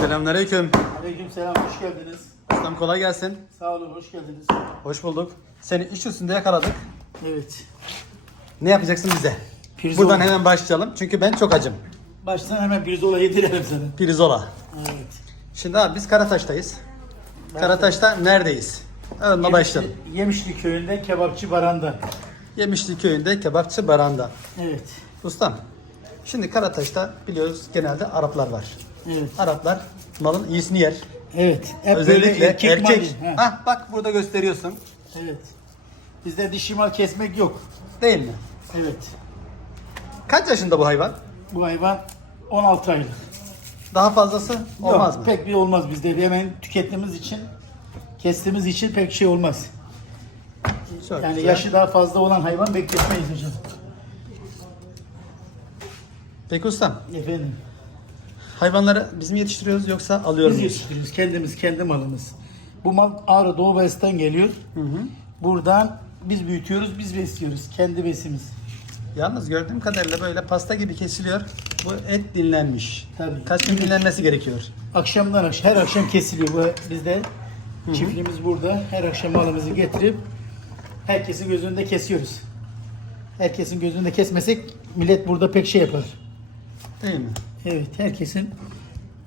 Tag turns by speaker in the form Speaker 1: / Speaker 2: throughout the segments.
Speaker 1: Selamünaleyküm.
Speaker 2: Aleykümselam, hoş geldiniz.
Speaker 1: Ustam kolay gelsin.
Speaker 2: Sağ olun, hoş geldiniz.
Speaker 1: Hoş bulduk. Seni iş üstünde yakaladık.
Speaker 2: Evet.
Speaker 1: Ne yapacaksın bize?
Speaker 2: Pirzola.
Speaker 1: Buradan hemen başlayalım. Çünkü ben çok acım.
Speaker 2: Baştan hemen pirzola yedirelim sana.
Speaker 1: Pirzola.
Speaker 2: Evet.
Speaker 1: Şimdi abi biz Karataş'tayız. Karataş'ta neredeyiz? Onunla başlayalım.
Speaker 2: Yemişli, köyünde kebapçı Baran'da.
Speaker 1: Yemişli köyünde kebapçı Baran'da.
Speaker 2: Evet.
Speaker 1: Ustam, şimdi Karataş'ta biliyoruz genelde Araplar var.
Speaker 2: Evet.
Speaker 1: Araplar malın iyisini yer.
Speaker 2: Evet. Hep
Speaker 1: Özellikle
Speaker 2: böyle erkek,
Speaker 1: erkek.
Speaker 2: mal- Ha,
Speaker 1: Hah bak burada gösteriyorsun.
Speaker 2: Evet. Bizde dişi mal kesmek yok.
Speaker 1: Değil mi?
Speaker 2: Evet.
Speaker 1: Kaç yaşında bu hayvan?
Speaker 2: Bu hayvan 16 aylık.
Speaker 1: Daha fazlası olmaz
Speaker 2: Yok,
Speaker 1: mı?
Speaker 2: Pek bir olmaz bizde. Hemen tükettiğimiz için, kestiğimiz için pek şey olmaz.
Speaker 1: Çok
Speaker 2: Yani
Speaker 1: güzel.
Speaker 2: yaşı daha fazla olan hayvan bekletmeyiz hocam.
Speaker 1: Peki ustam,
Speaker 2: Efendim.
Speaker 1: hayvanları biz mi yetiştiriyoruz yoksa alıyor
Speaker 2: Biz yetiştiriyoruz. Kendimiz, kendi malımız. Bu mal Ağrı Doğu Bes'ten geliyor. Buradan biz büyütüyoruz, biz besliyoruz. Kendi besimiz.
Speaker 1: Yalnız gördüğüm kadarıyla böyle pasta gibi kesiliyor. Bu et dinlenmiş.
Speaker 2: Tabii.
Speaker 1: Kaç gün dinlenmesi gerekiyor?
Speaker 2: Akşamdan akşam, her akşam kesiliyor. Bu bizde çiftliğimiz burada. Her akşam malımızı getirip herkesin göz önünde kesiyoruz. Herkesin göz önünde kesmesek millet burada pek şey yapar.
Speaker 1: Değil mi?
Speaker 2: Evet, herkesin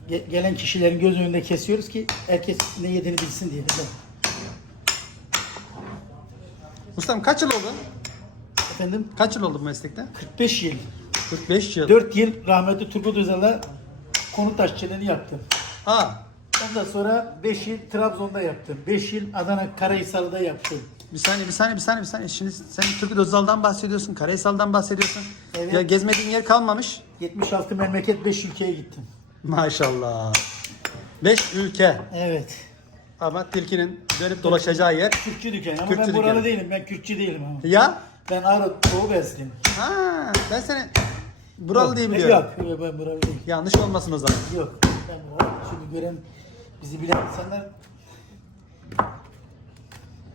Speaker 2: ge- gelen kişilerin göz önünde kesiyoruz ki herkes ne yediğini bilsin diye.
Speaker 1: Ustam kaç yıl oldu?
Speaker 2: Efendim
Speaker 1: Kaç yıl oldu bu meslekte?
Speaker 2: 45 yıl
Speaker 1: 45 yıl.
Speaker 2: 4 yıl rahmetli Turgut Özal'a konut taşçılığını yaptım.
Speaker 1: Ha,
Speaker 2: Ondan sonra 5 yıl Trabzon'da yaptım. 5 yıl Adana Karahisar'da yaptım.
Speaker 1: bir saniye, bir saniye, bir saniye, bir saniye. Şimdi sen Turgut Özal'dan bahsediyorsun, Karahisal'dan bahsediyorsun.
Speaker 2: Evet.
Speaker 1: Ya gezmediğin yer kalmamış.
Speaker 2: 76 memleket 5 ülkeye gittim.
Speaker 1: Maşallah. 5 ülke.
Speaker 2: Evet.
Speaker 1: Ama tilkinin dönüp dolaşacağı yer.
Speaker 2: Kürtçü dükkanı ama
Speaker 1: Kürtçü
Speaker 2: ben buralı
Speaker 1: dükkanı.
Speaker 2: değilim. Ben Kürtçü değilim ama.
Speaker 1: Ya?
Speaker 2: Ben Ağrı Doğu Bezliyim.
Speaker 1: Ha, ben seni buralı diye biliyorum.
Speaker 2: Yok, yok ben buralı değilim.
Speaker 1: Yanlış olmasın o zaman.
Speaker 2: Yok. Ben buralı. Şimdi gören bizi bilen insanlar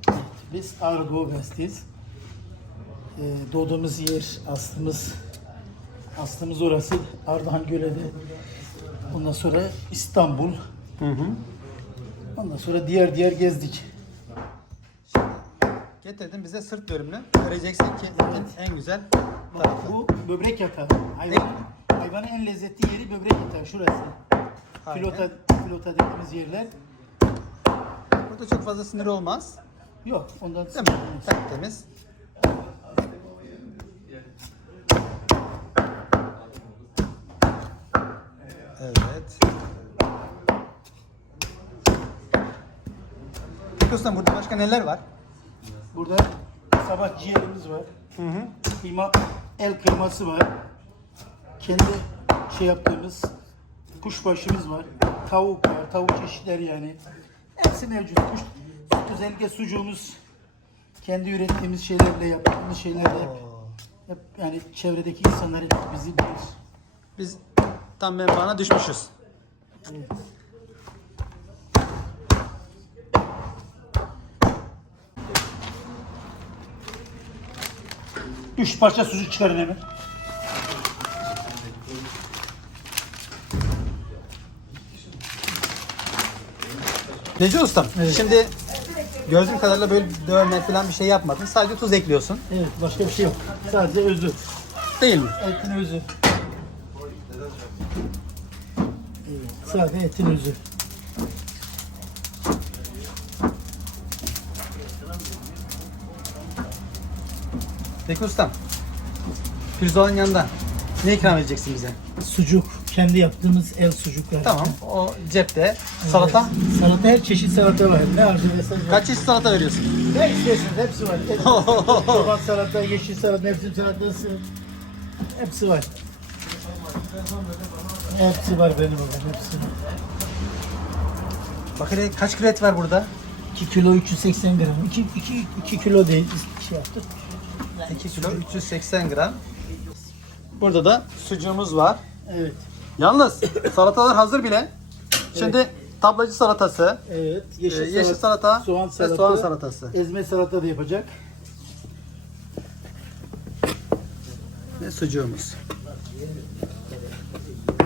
Speaker 2: Evet, biz Ağrı Doğu. Ee, doğduğumuz yer, aslımız aslımız orası. Ardahan Göle'de. Ondan sonra İstanbul.
Speaker 1: Hı hı.
Speaker 2: Ondan sonra diğer diğer gezdik.
Speaker 1: Getirdin bize sırt bölümünü. Göreceksin ki en, en güzel tarafı.
Speaker 2: Bu böbrek yatağı. Hayvan, hayvanın en lezzetli yeri böbrek yatağı. Şurası.
Speaker 1: Aynen.
Speaker 2: Filota, filota dediğimiz yerler.
Speaker 1: Burada çok fazla sinir olmaz.
Speaker 2: Yok. Ondan
Speaker 1: Değil mi? Tertemiz. Evet. Ustam burada başka neler var?
Speaker 2: Burada sabah ciğerimiz var.
Speaker 1: Hı hı.
Speaker 2: Kıyma, el kıyması var. Kendi şey yaptığımız kuşbaşımız var. Tavuk var. Tavuk çeşitleri yani. Hepsi mevcut. Kuş, özellikle sucuğumuz kendi ürettiğimiz şeylerle yaptığımız şeylerle hep, hep yani çevredeki insanlar hep bizi bilir.
Speaker 1: Biz tam menfaana düşmüşüz.
Speaker 2: Evet. Üç parça sucuk çıkarın hemen.
Speaker 1: Neci ustam,
Speaker 2: Evet.
Speaker 1: şimdi gördüğüm kadarıyla böyle dövme falan bir şey yapmadın. Sadece tuz ekliyorsun.
Speaker 2: Evet başka bir şey yok. Sadece özü.
Speaker 1: Değil mi?
Speaker 2: Etin özü. Evet, sadece etin özü.
Speaker 1: Peki ustam, pirzolanın yanında ne ikram edeceksin bize?
Speaker 2: Sucuk. Kendi yaptığımız el sucukları.
Speaker 1: Tamam, o cepte. Salata.
Speaker 2: Salata her çeşit salata var. Ne arzu edersen.
Speaker 1: Kaç çeşit salata veriyorsun?
Speaker 2: Ne istiyorsunuz hepsi var. Çoban salata, yeşil salata, mevsim salatası. Hepsi var. Hepsi var benim orada. Hepsi.
Speaker 1: Bak hele kaç kilo et var burada?
Speaker 2: 2 kilo 380 gram. 2, 2, 2 kilo değil. Biz şey yaptık.
Speaker 1: 2 kilo 380 gram. Burada da sucuğumuz var.
Speaker 2: Evet.
Speaker 1: Yalnız salatalar hazır bile. Şimdi tablacı salatası,
Speaker 2: Evet.
Speaker 1: e, yeşil, salata,
Speaker 2: soğan
Speaker 1: ve
Speaker 2: salata,
Speaker 1: soğan salatası.
Speaker 2: ezme salata da yapacak.
Speaker 1: Ve sucuğumuz.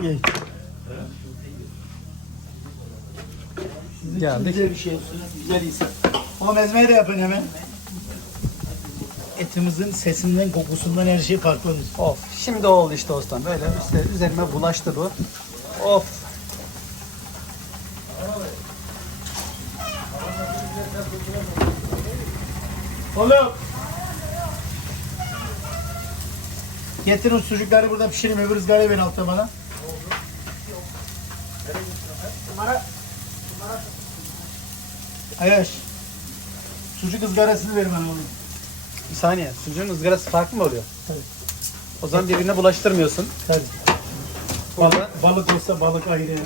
Speaker 2: Evet. Sizin için
Speaker 1: Geldik.
Speaker 2: güzel bir şey. Güzel insan. Oğlum ezmeyi de yapın hemen. Etimizin sesinden, kokusundan her şey farklıdır.
Speaker 1: Of. Şimdi oldu işte ustam. Böyle işte üzerime bulaştı bu. Of.
Speaker 2: Oğlum. Getirin sucukları burada pişirin. Öbür ızgarayı verin altta bana. Ayaş. Sucuk ızgarasını verin bana oğlum.
Speaker 1: Bir saniye. Sucuğun ızgarası farklı mı oluyor?
Speaker 2: Tabii.
Speaker 1: O zaman birbirine bulaştırmıyorsun.
Speaker 2: Tabii. Balık, balık olsa balık ayrı.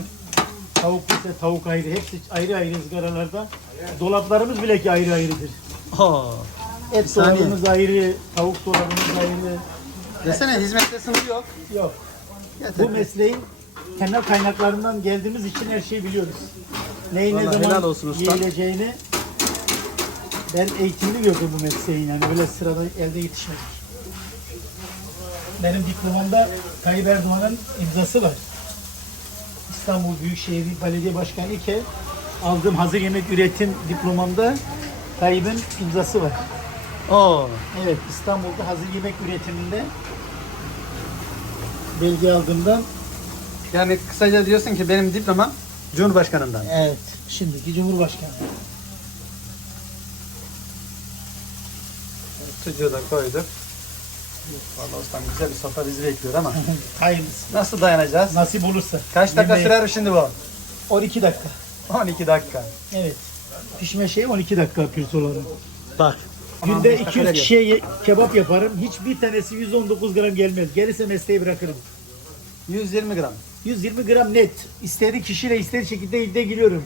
Speaker 2: Tavuk olsa tavuk ayrı. Hepsi ayrı ayrı ızgaralarda. Dolaplarımız bile ki ayrı ayrıdır.
Speaker 1: Bir
Speaker 2: Et
Speaker 1: saniye.
Speaker 2: dolabımız ayrı, tavuk dolabımız ayrı.
Speaker 1: Desene hizmette sınır yok.
Speaker 2: Yok. Bu mesleğin temel kaynaklarından geldiğimiz için her şeyi biliyoruz. Neyin ne
Speaker 1: Vallahi
Speaker 2: zaman
Speaker 1: helal olsun usta.
Speaker 2: yiyileceğini ben eğitimini gördüm bu mesleğin yani öyle sırada elde yetişmedik. Benim diplomamda Tayyip Erdoğan'ın imzası var. İstanbul Büyükşehir Belediye Başkanı iken aldığım hazır yemek üretim diplomamda Tayyip'in imzası var.
Speaker 1: Oo.
Speaker 2: Evet, İstanbul'da hazır yemek üretiminde belge aldığımdan
Speaker 1: Yani kısaca diyorsun ki benim diplomam Cumhurbaşkanından.
Speaker 2: evet, şimdiki Cumhurbaşkanı.
Speaker 1: Sucuğu da koyduk. Vallahi ustam güzel bir sofra bizi bekliyor ama
Speaker 2: Hayırlısı.
Speaker 1: nasıl dayanacağız?
Speaker 2: Nasip olursa.
Speaker 1: Kaç dakika
Speaker 2: Yemeği-
Speaker 1: sürer şimdi bu?
Speaker 2: 12 dakika.
Speaker 1: 12 dakika.
Speaker 2: Evet. Pişme şeyi 12 dakika pirzolanın.
Speaker 1: Bak.
Speaker 2: Günde
Speaker 1: Tamam,
Speaker 2: 200
Speaker 1: öyle
Speaker 2: kişiye ye- kebap yaparım. Hiçbir tanesi 119 gram gelmez. Gelirse mesleği bırakırım.
Speaker 1: 120 gram.
Speaker 2: 120 gram net. İstediği kişiyle istediği şekilde iddia giriyorum.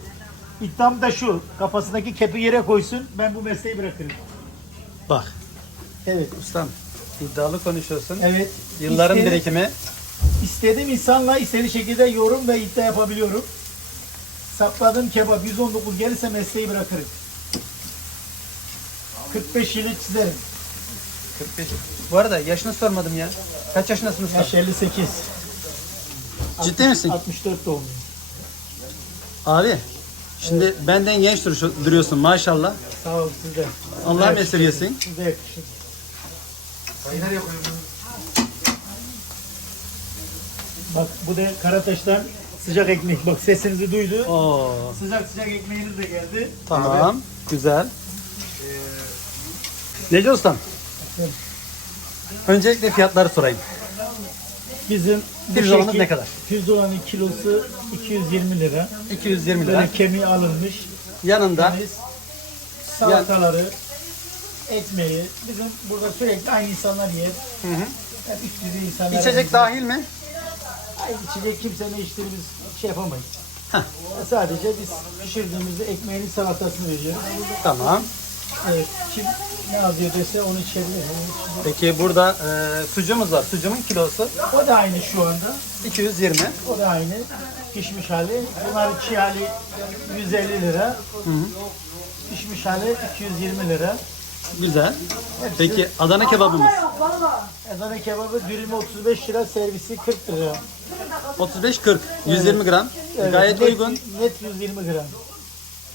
Speaker 2: İddiam da şu. Kafasındaki kepi yere koysun. Ben bu mesleği bırakırım.
Speaker 1: Bak.
Speaker 2: Evet.
Speaker 1: Ustam iddialı konuşuyorsun.
Speaker 2: Evet.
Speaker 1: Yılların
Speaker 2: İstediğim-
Speaker 1: birikimi.
Speaker 2: İstediğim insanla istediği şekilde yorum ve iddia yapabiliyorum. Sapladığım kebap 119 gelirse mesleği bırakırım. 45 yıllık çizerim.
Speaker 1: 45. Bu arada yaşını sormadım ya. Kaç yaşındasın usta?
Speaker 2: Yaş 58.
Speaker 1: Ciddi misin?
Speaker 2: 64 doğumluyum.
Speaker 1: Abi. Şimdi benden genç duruyorsun maşallah.
Speaker 2: Sağ ol siz de.
Speaker 1: Allah
Speaker 2: Size
Speaker 1: esirgesin.
Speaker 2: yakışır. Bak bu da Karataş'tan sıcak ekmek. Bak sesinizi duydu.
Speaker 1: Oo.
Speaker 2: Sıcak sıcak ekmeğiniz de geldi.
Speaker 1: Tamam. Güzel. Nece ustam? Öncelikle fiyatları sorayım.
Speaker 2: Bizim bu
Speaker 1: Pirzolamız
Speaker 2: şekil-
Speaker 1: ne kadar?
Speaker 2: Pirzolanın kilosu 220 lira.
Speaker 1: 220 lira.
Speaker 2: Böyle kemiği alınmış.
Speaker 1: Yanında
Speaker 2: salataları, ekmeği. Bizim burada sürekli aynı insanlar yer.
Speaker 1: Hı hı.
Speaker 2: Hep üst düzey insanlar.
Speaker 1: içecek dahil mi?
Speaker 2: Ay, içecek kimse ne içtiğini biz şey yapamayız.
Speaker 1: Heh.
Speaker 2: Sadece biz pişirdiğimizde ekmeğinin salatasını veriyoruz.
Speaker 1: Tamam.
Speaker 2: Evet, kim ne yazıyor dese onu içebilir.
Speaker 1: Peki burada e, sucuğumuz var. Sucuğumun kilosu
Speaker 2: O da aynı şu anda.
Speaker 1: 220.
Speaker 2: O da aynı. Pişmiş hali. Bunlar çiğ hali 150 lira.
Speaker 1: Hı hı.
Speaker 2: Pişmiş hali 220 lira.
Speaker 1: Güzel. Peki Adana kebabımız
Speaker 2: Adana kebabı dürümü 35 lira, servisi 40 lira.
Speaker 1: 35-40. 120 gram.
Speaker 2: Evet,
Speaker 1: Gayet
Speaker 2: net,
Speaker 1: uygun.
Speaker 2: Net 120 gram.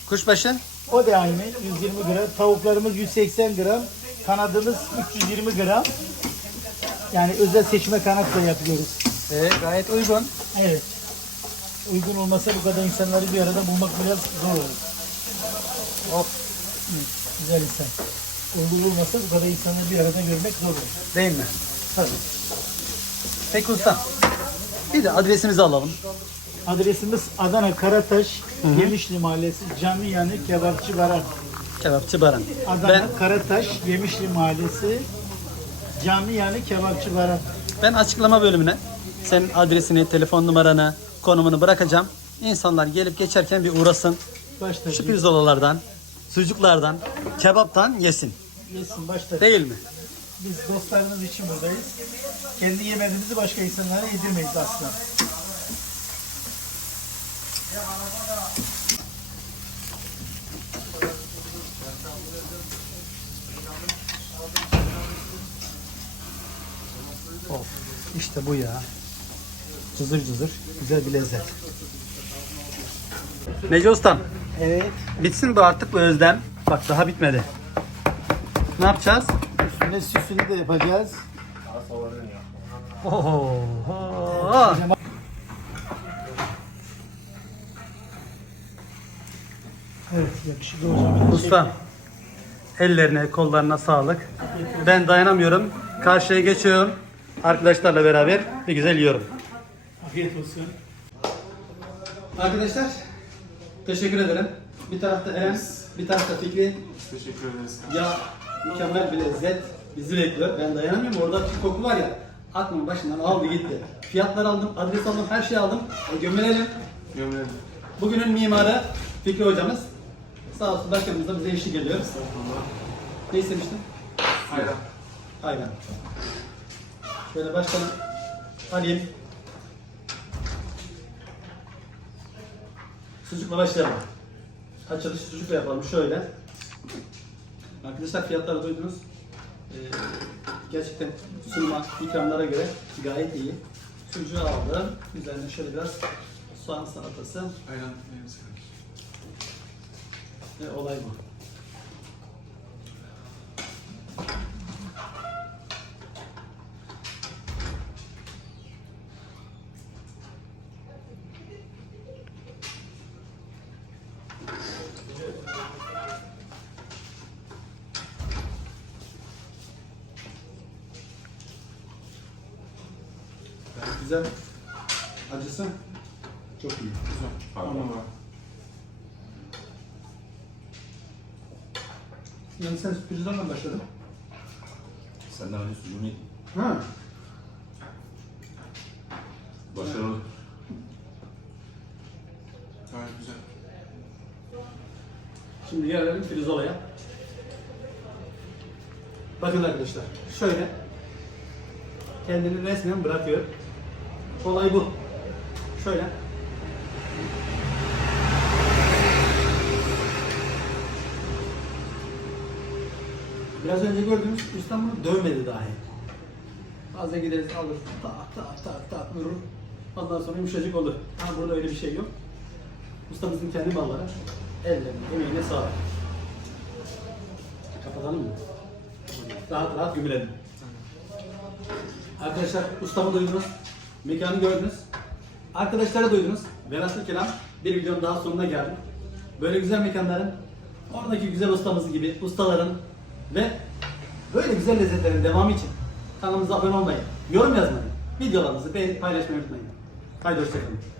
Speaker 1: Kuşbaşı
Speaker 2: O da aynı 120 gram. Tavuklarımız 180 gram. Kanadımız 320 gram. Yani özel seçme kanatla yapıyoruz.
Speaker 1: e, gayet uygun.
Speaker 2: Evet. Uygun olmasa bu kadar insanları bir arada bulmak biraz zor olur.
Speaker 1: Hop.
Speaker 2: Güzel insan. Uygun olmasa bu kadar insanları bir arada görmek zor olur.
Speaker 1: Değil mi?
Speaker 2: Tabii.
Speaker 1: Peki usta. Bir de adresimizi alalım.
Speaker 2: Adresimiz Adana Karataş, Yemişli Mahallesi, Cami Yanı Kebapçı Baran.
Speaker 1: Kebapçı Baran.
Speaker 2: Adana
Speaker 1: Ben
Speaker 2: Karataş, Yemişli Mahallesi, Cami Yanı Kebapçı Baran.
Speaker 1: ben açıklama bölümüne senin adresini, telefon numaranı, konumunu bırakacağım. İnsanlar gelip geçerken bir uğrasın.
Speaker 2: Başta
Speaker 1: Şu pirzolalardan, sucuklardan, kebaptan yesin.
Speaker 2: Yesin başta.
Speaker 1: Değil mi?
Speaker 2: Biz dostlarımız için buradayız. Kendi yemediğimizi başka insanlara yedirmeyiz asla.
Speaker 1: Of, işte bu ya. Cızır cızır. Güzel bir lezzet. Necostan.
Speaker 2: Evet.
Speaker 1: Bitsin bu artık bu özlem. Bak daha bitmedi. Ne yapacağız?
Speaker 2: Üstüne süsünü de yapacağız.
Speaker 1: Oho.
Speaker 2: Evet yakışıklı hocam.
Speaker 1: Usta ellerine kollarına sağlık. Ben dayanamıyorum. Karşıya geçiyorum. Arkadaşlarla beraber bir güzel yiyorum.
Speaker 2: Afiyet olsun.
Speaker 1: Arkadaşlar teşekkür ederim. Bir tarafta Eren, bir tarafta Fikri.
Speaker 3: Teşekkür ederiz.
Speaker 1: Ya mükemmel bir lezzet bizi bekliyor. Ben dayanamıyorum. Orada bir koku var ya. Aklımın başından aldı gitti. Fiyatlar aldım, adres aldım, her şeyi aldım. E, gömülelim.
Speaker 3: Gömleğim.
Speaker 1: Bugünün mimarı Fikri hocamız. Sağ olsun başkanımız da bize eşlik ediyor. Ne istemiştin?
Speaker 3: Hayran.
Speaker 1: Aynen. Şöyle başkanım alayım. Sucukla başlayalım. Açılış sucukla yapalım şöyle. Arkadaşlar fiyatları duydunuz. Ee, gerçekten sunuma, ikramlara göre gayet iyi. Sucuğu aldım. Üzerine şöyle biraz soğan salatası
Speaker 3: kalmış?
Speaker 1: ve olay bu. Güzel. Acısı çok iyi.
Speaker 3: Güzel. Pardon var.
Speaker 1: Yani sen sürprizlerle başladın.
Speaker 4: Senden önce sucuğunu yedim.
Speaker 1: Ha.
Speaker 4: Başarılı.
Speaker 3: Gayet güzel.
Speaker 1: Şimdi gelelim Filizola'ya. Bakın arkadaşlar, şöyle kendini resmen bırakıyor. Olay bu. Şöyle. Biraz önce gördüğümüz ustam bunu dövmedi dahi. Fazla gideriz alır, tak tak tak tak vurur. Ondan sonra yumuşacık olur. Ama burada öyle bir şey yok. Ustamızın kendi malları. Ellerine, emeğine sağlık. Kapatalım mı? Rahat rahat gömülelim. Arkadaşlar ustamı duydunuz. Mekanı gördünüz. Arkadaşlara duydunuz. Velhasıl kelam bir videonun daha sonuna geldim. Böyle güzel mekanların, oradaki güzel ustamız gibi ustaların ve böyle güzel lezzetlerin devamı için kanalımıza abone olmayı, yorum yazmayı, videolarımızı paylaşmayı unutmayın. Haydi hoşçakalın.